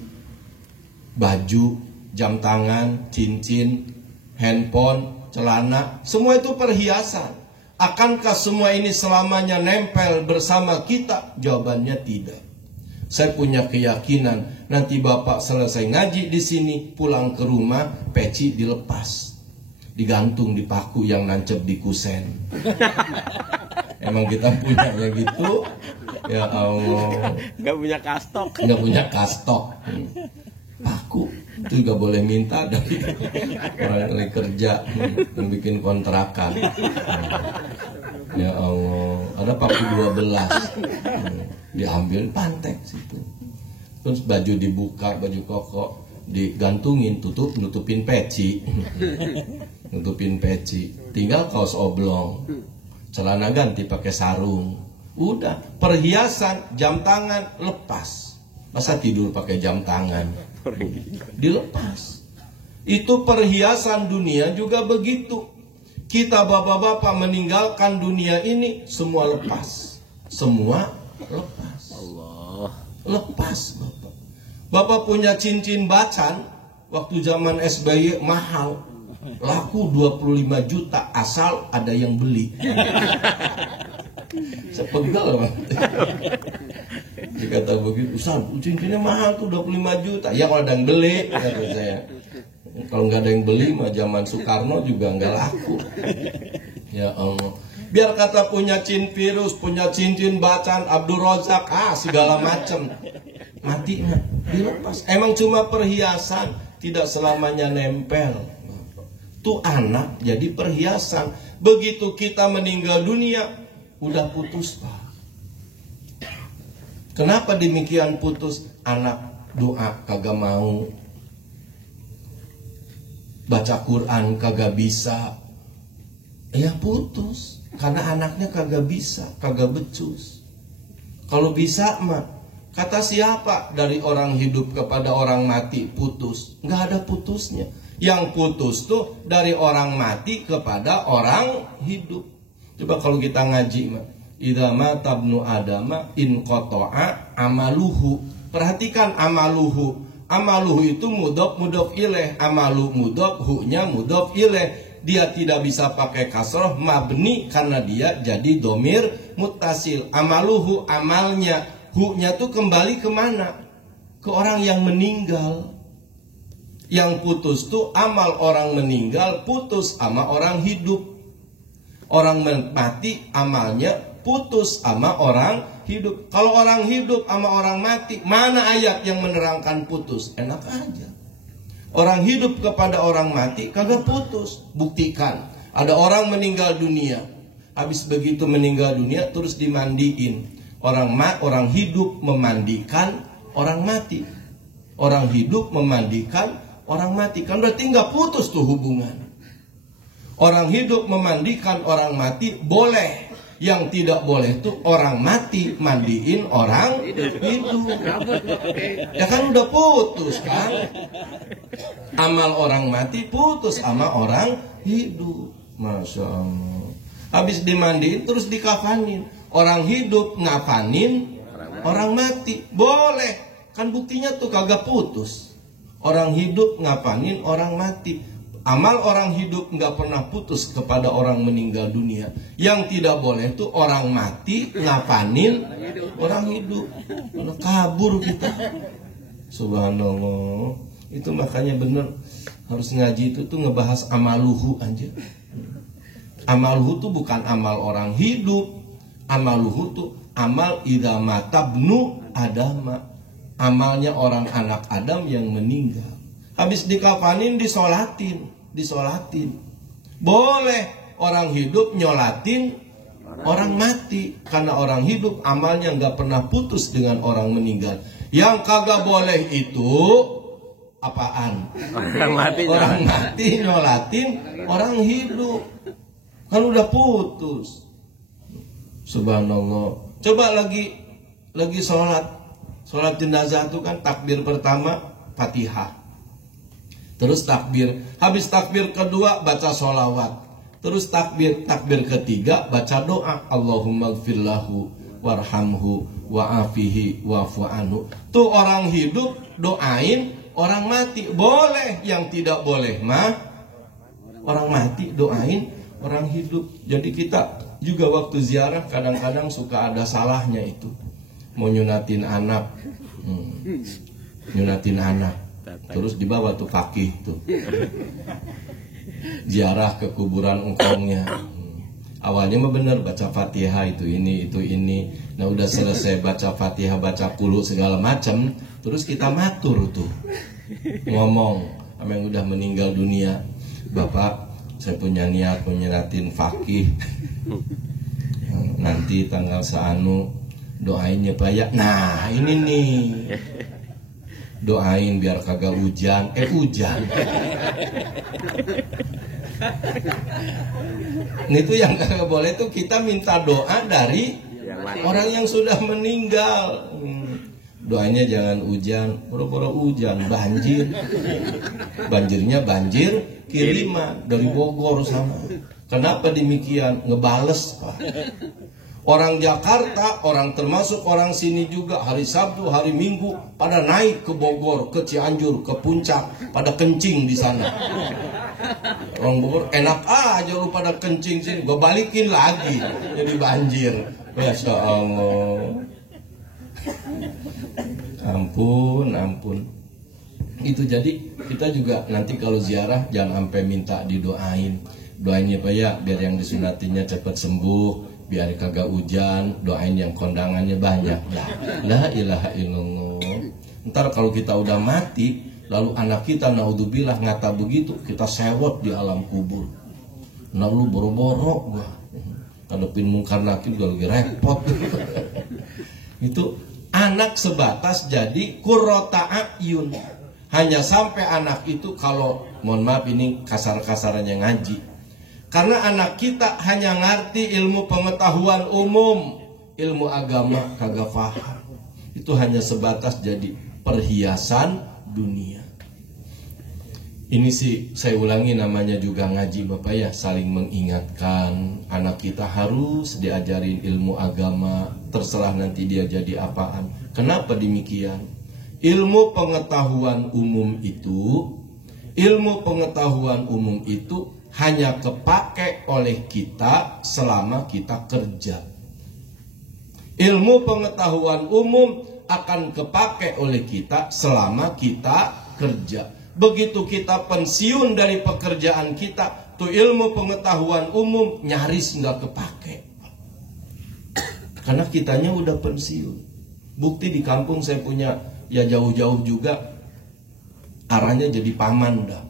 baju, jam tangan, cincin, handphone, celana, semua itu perhiasan. Akankah semua ini selamanya nempel bersama kita? Jawabannya tidak. Saya punya keyakinan nanti bapak selesai ngaji di sini, pulang ke rumah, peci dilepas, digantung di paku yang nancep di kusen. Emang kita punya yang gitu? Ya Allah. Nggak punya kastok. Nggak punya kastok. Paku itu juga boleh minta dari orang yang lagi kerja, yang bikin kontrakan. Ya Allah, ada paku 12. Diambil pantek situ. Terus baju dibuka, baju koko digantungin, nutupin peci. Nutupin peci. Tinggal kaos oblong. Celana ganti pakai sarung. Udah, perhiasan, jam tangan lepas. Masa tidur pakai jam tangan? Dilepas. Itu perhiasan dunia juga begitu. Kita bapak-bapak meninggalkan dunia ini, semua lepas. Semua lepas. Allah. Lepas bapak. Bapak punya cincin bacan waktu zaman SBY mahal, laku 25 juta asal ada yang beli. Sepegel bang. Dikata begitu, Ustaz, cincinnya mahal tuh 25 juta. Ya kalau ada yang beli, kata saya. Kalau nggak ada yang beli mah zaman Soekarno juga nggak laku. Ya Allah. Biar kata punya virus, punya cincin bacan, Abdul Razak, segala macam. Mati nggak? Dilepas. Emang cuma perhiasan, tidak selamanya nempel. Tuh anak jadi perhiasan. Begitu kita meninggal dunia, udah putus pak. Kenapa demikian putus? Anak doa kagak mau, baca Quran kagak bisa, ya putus. Karena anaknya kagak bisa, kagak becus. Kalau bisa mah, kata siapa dari orang hidup kepada orang mati putus? Nggak ada putusnya. Yang putus tuh dari orang mati kepada orang hidup. Coba kalau kita ngaji mah, idza mata ibnu adama in qata'a amaluhu. Perhatikan amaluhu. Amaluhu itu mudhof ilaih, amalu mudhof, hu-nya mudhof ilaih. Dia tidak bisa pakai kasroh mabni karena dia jadi domir muttasil. Amaluhu, amalnya, hu-nya tuh kembali kemana? Ke orang yang meninggal. Yang putus tuh amal orang meninggal putus sama orang hidup. Orang mati amalnya putus sama orang hidup. Kalau orang hidup sama orang mati, mana ayat yang menerangkan putus? Enak aja. Orang hidup kepada orang mati kagak putus. Buktikan. Ada orang meninggal dunia. Habis begitu meninggal dunia terus dimandiin. Orang hidup memandikan orang mati. Orang hidup memandikan orang mati. Kan berarti nggak putus tuh hubungan. Orang hidup memandikan orang mati boleh. Yang tidak boleh tuh orang mati mandiin orang hidup. Ya kan udah putus kan. Amal orang mati putus sama orang hidup. Masya Allah. Habis dimandiin terus dikafanin. Orang hidup ngafanin orang mati. Boleh. Kan buktinya tuh kagak putus. Orang hidup ngafanin orang mati. Amal orang hidup nggak pernah putus kepada orang meninggal dunia. Yang tidak boleh tuh orang mati ngapanin orang hidup. Kabur kita. Subhanallah. Itu makanya bener harus ngaji itu tuh ngebahas amaluhu aja. Amaluhu tuh bukan amal orang hidup. Amaluhu tuh amal idza mata ibnu adama. Amalnya orang anak Adam yang meninggal. Habis dikafanin disolatin. Boleh orang hidup nyolatin orang mati. Karena orang hidup amalnya nggak pernah putus dengan orang meninggal. Yang kagak boleh itu apaan? Orang mati nyolatin orang hidup. Kan udah putus. Subhanallah. Coba lagi sholat jenazah itu kan takbir pertama Fatihah. Terus takbir, habis takbir kedua baca sholawat. Terus takbir ketiga baca doa, Allahumma gfirlahu warhamhu wa'afihi wa'fu anhu. Tuh orang hidup doain orang mati. Boleh. Yang tidak boleh mah orang mati doain orang hidup. Jadi kita juga waktu ziarah kadang-kadang suka ada salahnya itu. Mau nyunatin anak. Nyunatin anak. Terus dibawa tuh fakih tuh ziarah ke kuburan engkongnya. Awalnya mah bener baca Fatihah itu ini. Nah udah selesai baca Fatihah, baca kulu segala macam, terus kita matur tuh ngomong sama yang udah meninggal dunia, Bapak saya punya niat menyeratin fakih, nanti tanggal seanu doainnya Pak ya. Nah ini nih, doain biar kagak hujan. Hujan. Ini tuh yang kagak boleh tuh kita minta doa dari orang yang sudah meninggal. Doanya jangan hujan, boro-boro hujan, banjir. Banjirnya banjir kiriman dari Bogor sana. Kenapa demikian? Ngebales Pak. Orang Jakarta, orang termasuk orang sini juga hari Sabtu, hari Minggu pada naik ke Bogor, ke Cianjur, ke Puncak, pada kencing di sana. Orang Bogor enak aja lu pada kencing sini, gue balikin lagi jadi banjir. Masya Allah. Ampun. Itu jadi kita juga nanti kalau ziarah jangan sampai minta didoain. Doainnya Pak ya biar yang disunatinya cepat sembuh. Biar kagak hujan, doain yang kondangannya banyak. La ilaha illallah. Ntar kalau kita udah mati, lalu anak kita naudzubillah ngata begitu, kita sewot di alam kubur. Nah lu boro-boro gua hadapin mungkar nakir gua lagi repot. Itu anak sebatas jadi qurrata a'yun. Hanya sampai anak itu kalau mohon maaf ini kasar-kasarannya ngaji. Karena anak kita hanya ngerti ilmu pengetahuan umum, ilmu agama kagak paham. Itu hanya sebatas jadi perhiasan dunia. Ini sih saya ulangi, namanya juga ngaji Bapak ya, saling mengingatkan. Anak kita harus diajarin ilmu agama, terserah nanti dia jadi apaan. Kenapa demikian? Ilmu pengetahuan umum itu hanya kepake oleh kita selama kita kerja. Ilmu pengetahuan umum akan kepake oleh kita selama kita kerja. Begitu kita pensiun dari pekerjaan kita, tuh ilmu pengetahuan umum nyaris nggak kepake. Karena kitanya udah pensiun. Bukti di kampung saya punya, ya jauh-jauh juga, arahnya jadi paman dah.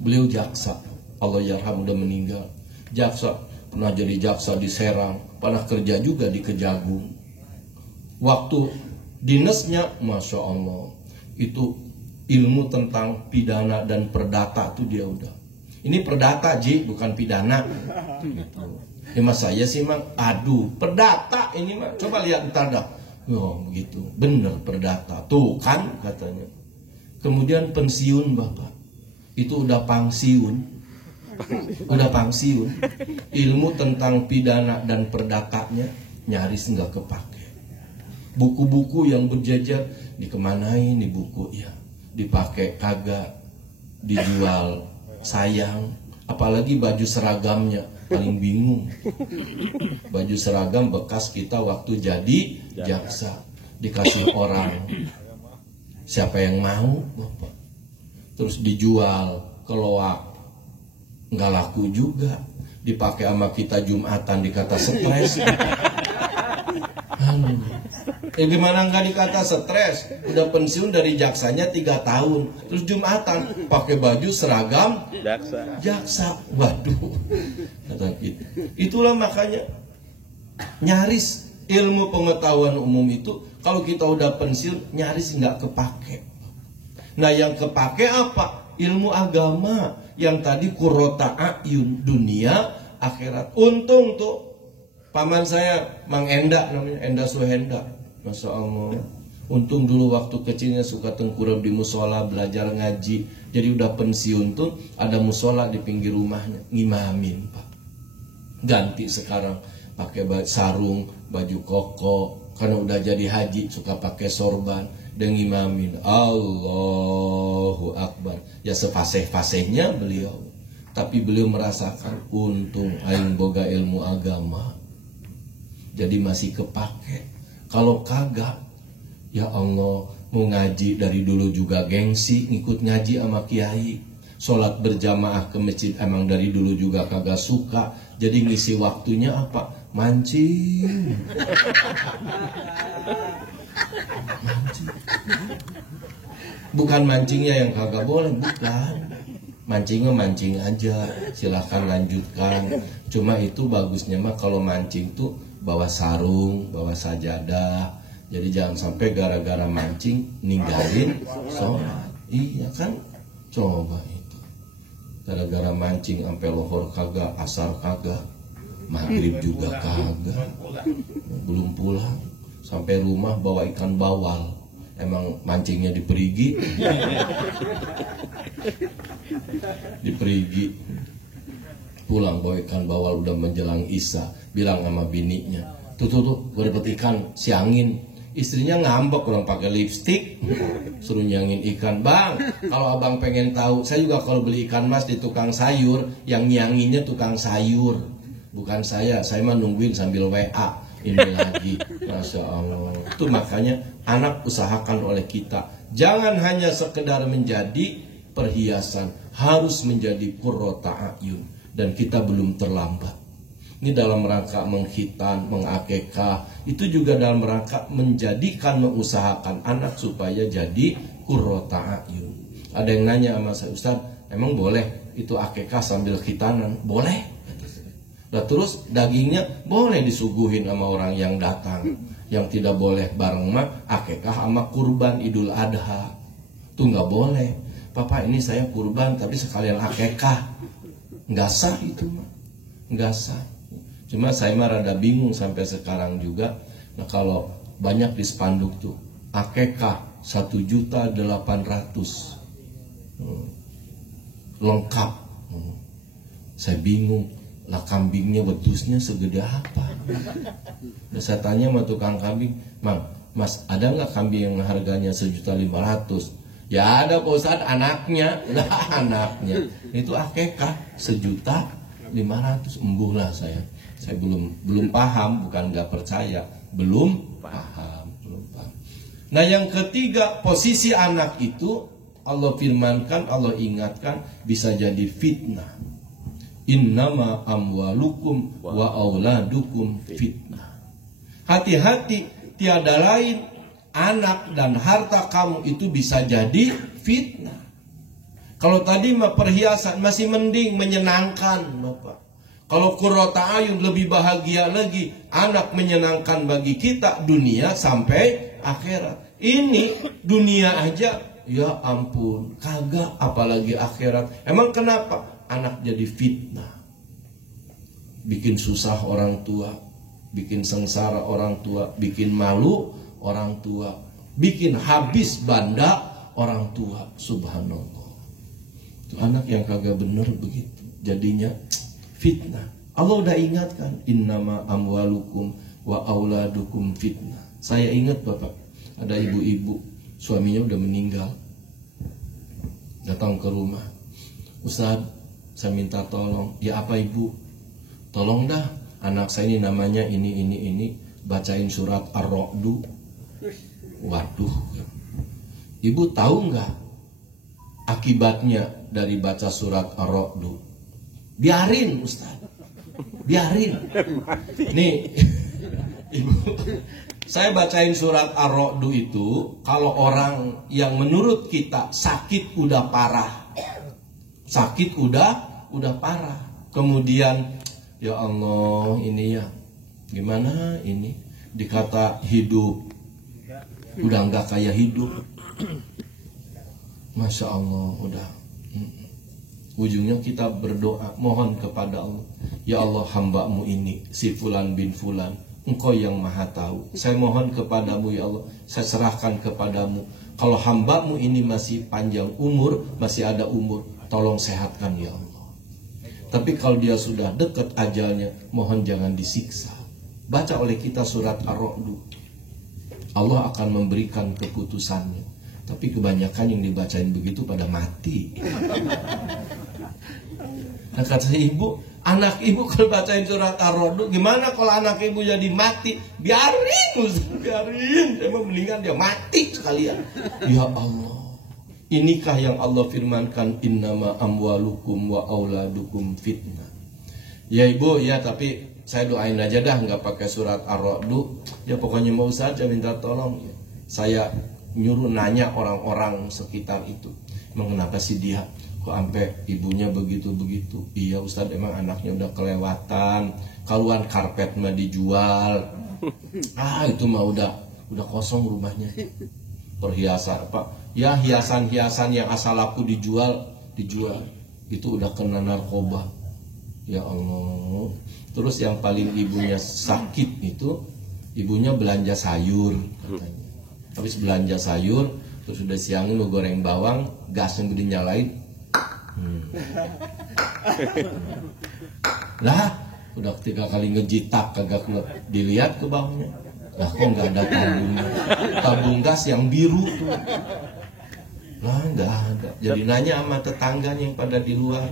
Beliau jaksa, Allah yarham, udah meninggal. Jaksa, pernah jadi jaksa di Serang, pernah kerja juga di Kejagung. Waktu dinasnya, Masya Allah, itu ilmu tentang pidana dan perdata tuh dia udah. Ini perdata Ji, bukan pidana. Ya mas saya sih mang, aduh perdata ini mah, coba lihat ntar dah. Oh begitu, bener perdata. Tuh kan katanya. Kemudian pensiun Bapak, itu udah pangsiun. Udah pangsiun. Ilmu tentang pidana dan perdatanya nyaris nggak kepake. Buku-buku yang berjajar dikemanain nih buku ya? Dipakai kagak, dijual sayang. Apalagi baju seragamnya, paling bingung. Baju seragam bekas kita waktu jadi jaksa, dikasih orang, siapa yang mau Bapak? Terus dijual keluar, nggak laku juga. Dipakai sama kita Jumatan, dikata stres. Gimana nggak dikata stres? Udah pensiun dari jaksanya 3 tahun, terus Jumatan pakai baju seragam jaksa. Waduh, kata gitu. Itulah makanya nyaris ilmu pengetahuan umum itu kalau kita udah pensiun nyaris nggak kepake. Nah yang kepake apa? Ilmu agama yang tadi qurrata a'yun, dunia akhirat. Untung tuh paman saya Mang Enda, namanya Enda Suhenda, Masya Allah. Untung dulu waktu kecilnya suka tengkurap di musola belajar ngaji. Jadi udah pensiun tuh ada musola di pinggir rumahnya, ngimamin Pak. Ganti sekarang pakai sarung, baju koko, karena udah jadi haji suka pakai sorban dan ngimamin. Allahu Akbar. Ya sefasih-fasihnya beliau. Tapi beliau merasakan untung aing boga ilmu agama. Jadi masih kepake. Kalau kagak, ya Allah, mau ngaji dari dulu juga gengsi, ngikut ngaji sama kiai. Sholat berjamaah ke masjid emang dari dulu juga kagak suka. Jadi ngisi waktunya apa? Mancing. Bukan mancingnya yang kagak boleh, bukan. Mancingnya mancing aja, silahkan lanjutkan. Cuma itu bagusnya mah kalau mancing tuh bawa sarung, bawa sajadah. Jadi jangan sampai gara-gara mancing ninggalin sholat. Iya kan? Coba itu. Gara-gara mancing sampai lohor kagak, asar kagak, maghrib juga kagak. Belum pulang, sampai rumah bawa ikan bawal. Emang mancingnya di Perigi. Di Perigi. Pulang bawa ikan bawal udah menjelang isya, bilang sama bininya, tuh gue dapet ikan siangin. Istrinya ngambek, orang pakai lipstik, suruh nyangin ikan. Bang, kalau abang pengen tahu, saya juga kalau beli ikan mas di tukang sayur, yang nyanginnya tukang sayur, bukan saya mah nungguin sambil WA ini lagi. Masya Allah. Itu makanya anak usahakan oleh kita, jangan hanya sekedar menjadi perhiasan, harus menjadi qurrata a'yun. Dan kita belum terlambat. Ini dalam rangka menghitan, mengakekah, itu juga dalam rangka menjadikan, mengusahakan anak supaya jadi qurrata a'yun. Ada yang nanya sama saya, Ustaz, emang boleh itu akekah sambil khitanan? Boleh. Nah terus dagingnya boleh disuguhin sama orang yang datang. Yang tidak boleh bareng mah akekah sama kurban Idul Adha. Itu nggak boleh. Papa ini saya kurban tapi sekalian akekah. Nggak sah itu mah, nggak sah. Cuma saya mah rada bingung sampai sekarang juga. Nah kalau banyak di spanduk tuh akekah 1.800.000. lengkap. Saya bingung, lah kambingnya wedusnya segede apa? Dan saya tanya sama tukang kambing, Mang, Mas, ada nggak kambing yang harganya 1.500.000? Ya ada Pak Ustadz, anaknya. Lah anaknya itu akekah 1.500.000. Embuh lah saya belum paham, bukan nggak percaya, belum paham. Nah yang ketiga, posisi anak itu Allah firmankan, Allah ingatkan bisa jadi fitnah. Innama amwalukum wa auladukum fitnah. Hati-hati, tiada lain anak dan harta kamu itu bisa jadi fitnah. Kalau tadi mah perhiasan masih mending, menyenangkan, Bapak. Kalau qurrata ayun lebih bahagia lagi, anak menyenangkan bagi kita dunia sampai akhirat. Ini dunia aja, ya ampun, kagak, apalagi akhirat. Emang kenapa? Anak jadi fitnah, bikin susah orang tua, bikin sengsara orang tua, bikin malu orang tua, bikin habis banda orang tua. Subhanallah, itu anak yang kagak bener begitu, jadinya fitnah. Allah udah ingatkan, innama amwalukum wa auladukum fitnah. Saya ingat Bapak, ada ibu-ibu suaminya udah meninggal, datang ke rumah, Ustaz, saya minta tolong. Ya apa ibu? Tolong dah, anak saya ini namanya ini, bacain surat Ar-Ra'du. Waduh, ibu tahu nggak akibatnya dari baca surat Ar-Ra'du? Biarin Ustaz, biarin. Nih ibu, saya bacain surat Ar-Ra'du itu, kalau orang yang menurut kita sakit udah parah, sakit udah parah, kemudian ya Allah ini ya gimana ini, dikata hidup udah nggak kayak hidup, Masya Allah, udah ujungnya kita berdoa mohon kepada Allah, ya Allah, hamba-Mu ini si fulan bin fulan, Engkau yang maha tahu, saya mohon kepadamu ya Allah, saya serahkan kepadamu, kalau hamba-Mu ini masih panjang umur, masih ada umur, tolong sehatkan ya Allah. Tapi kalau dia sudah dekat ajalnya, mohon jangan disiksa. Baca oleh kita surat Ar-Ra'du, Allah akan memberikan keputusannya. Tapi kebanyakan yang dibacain begitu pada mati. Nah kata ibu, anak ibu kalau bacain surat Ar-Ra'du, gimana kalau anak ibu jadi mati? Biarin, emang mendingan dia mati sekalian. Ya Allah, inikah yang Allah firmankan, innama amwalukum wa auladukum fitnah. Ya ibu, ya tapi saya doain aja dah, nggak pakai surat Ar-Ra'du. Ya pokoknya mau saja minta tolong. Ya. Saya nyuruh nanya orang-orang sekitar itu, emang kenapa sih dia kok sampai ibunya begitu-begitu? Iya Ustadz, emang anaknya udah kelewatan, kaluan karpet mah dijual. Itu mah udah kosong rumahnya. Perhiasan apa? Ya hiasan-hiasan yang asal laku dijual, itu udah kena narkoba. Ya Allah. Terus yang paling ibunya sakit itu, ibunya belanja sayur katanya. Habis belanja sayur, terus udah siangin lu goreng bawang, gasnya udah dinyalain. Lah, udah 3 kali ngejitak kagak dilihat ke bawahnya. Lah kok nggak ada tabung gas yang biru tuh. Lah nggak ada. Jadi nanya sama tetangganya yang pada di luar,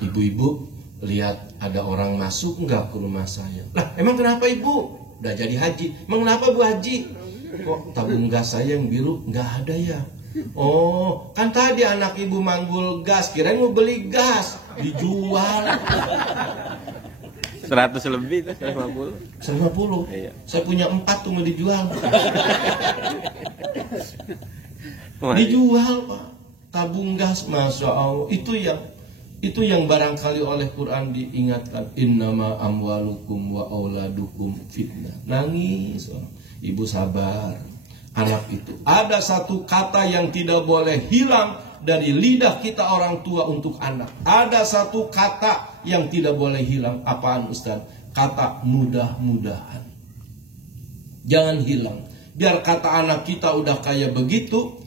ibu-ibu lihat ada orang masuk nggak ke rumah saya? Lah emang kenapa ibu? Udah jadi haji. Emang kenapa Bu Haji? Kok tabung gas saya yang biru nggak ada ya? Oh, kan tadi anak ibu manggul gas, kirain mau beli gas, dijual. 100 lebih, 150. 150. Iya. Saya punya 4 tuh mau dijual. Dijual Pak, tabung gas, Masya Allah. Itu yang barangkali oleh Quran diingatkan, innama amwalukum wa auladukum fitnah. Nangis orang. Ibu sabar. Anak itu ada satu kata yang tidak boleh hilang dari lidah kita orang tua untuk anak. Ada satu kata yang tidak boleh hilang. Apaan Ustaz? Kata mudah-mudahan. Jangan hilang. Biar kata anak kita udah kayak begitu,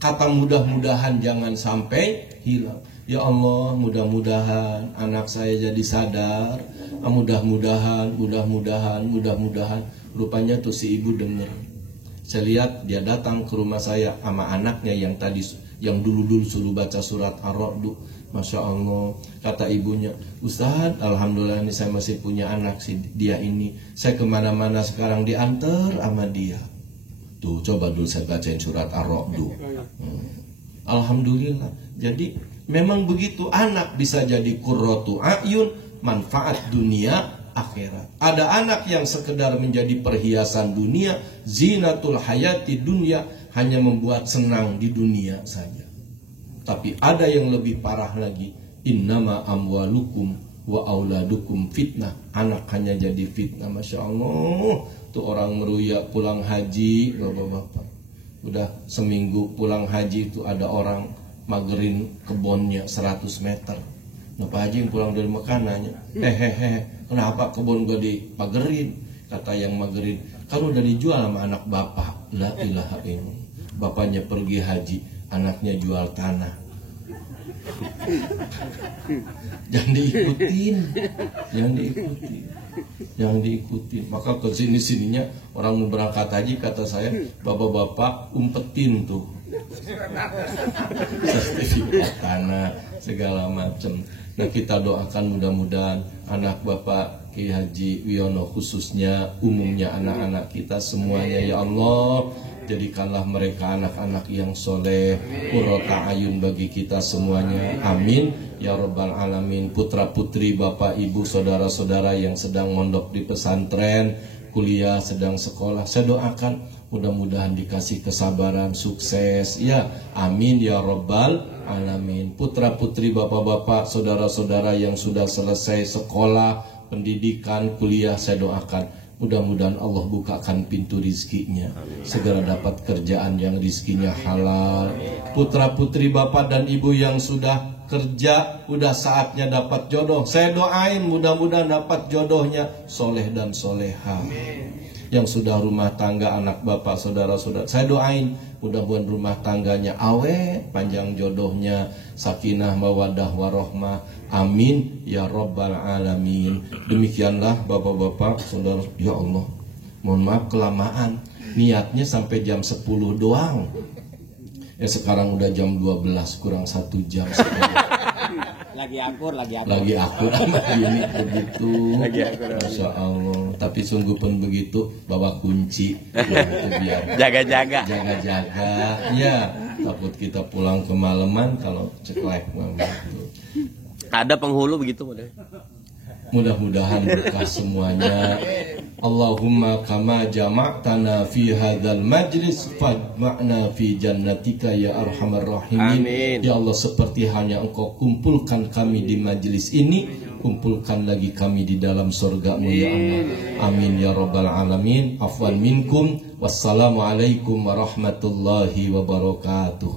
kata mudah-mudahan jangan sampai hilang. Ya Allah, mudah-mudahan anak saya jadi sadar. Mudah-mudahan. Rupanya tuh si ibu denger. Saya lihat dia datang ke rumah saya sama anaknya yang dulu suruh baca surat Ar-Ra'd. Masya Allah, kata ibunya, Ustaz, alhamdulillah ini saya masih punya anak dia ini. Saya kemana-mana sekarang diantar sama dia. Tuh, coba dulu saya bacain surat Ar-Ra'd. Alhamdulillah. Jadi memang begitu, anak bisa jadi qurratu a'yun, manfaat dunia akhirat. Ada anak yang sekedar menjadi perhiasan dunia, zinatul hayati dunia, hanya membuat senang di dunia saja. Tapi ada yang lebih parah lagi, innama amwalukum wa auladukum fitnah. Anak hanya jadi fitnah. Masya Allah, tuh orang meruya pulang haji, bapak-bapak, udah seminggu pulang haji itu ada orang magerin kebunnya 100 meter. Nah Pak Haji yang pulang dari Mekah nanya, kenapa kebun gue dipagerin? Kata yang magerin, kan udah dijual sama anak bapak. La ilaha illallah. Bapaknya pergi haji, anaknya jual tanah. Jangan diikutin. Maka ke sininya orang berangkat haji, kata saya, bapak-bapak umpetin tuh sertifikat tanah segala macam. Nah kita doakan mudah-mudahan anak Bapak Ki Haji Wiono khususnya, umumnya anak-anak kita semuanya, ya Allah, jadikanlah mereka anak-anak yang soleh, qurrata ayun bagi kita semuanya, amin ya rabbal alamin. Putra putri Bapak Ibu saudara-saudara yang sedang mondok di pesantren, kuliah, sedang sekolah, saya doakan mudah-mudahan dikasih kesabaran, sukses, ya amin ya rabbal alamin. Putra putri bapak-bapak saudara-saudara yang sudah selesai sekolah, pendidikan, kuliah, saya doakan mudah-mudahan Allah bukakan pintu rizkinya, segera dapat kerjaan yang rizkinya halal. Putra putri bapak dan ibu yang sudah kerja, udah saatnya dapat jodoh, saya doain mudah-mudahan dapat jodohnya soleh dan soleha. Yang sudah rumah tangga, anak bapak, saudara-saudara, saya doain mudah-mudahan rumah tangganya awet, panjang jodohnya, sakinah mawadah warohmah, amin ya rabbal alamin. Demikianlah bapak-bapak, saudara, ya Allah, mohon maaf kelamaan, niatnya sampai jam 10 doang. Sekarang udah jam 12 kurang 1 jam. Lagi akur Amat ini begitu. Masya Allah. Tapi sungguh pun begitu, bawa kunci biar jaga-jaga. Ya, takut kita pulang kemalaman kalau ceklek gitu. Ada penghulu begitu, Mudah-mudahan berkah semuanya. Allahumma kama jama'tana fi hadzal majlis fajma'na fi jannatika ya arhamar rahimin. Amin. Ya Allah, seperti halnya Engkau kumpulkan kami di majlis ini, kumpulkan lagi kami di dalam surga-Mu ya Allah. Amin ya rabbal alamin. Afwan minkum. Wassalamualaikum warahmatullahi wabarakatuh.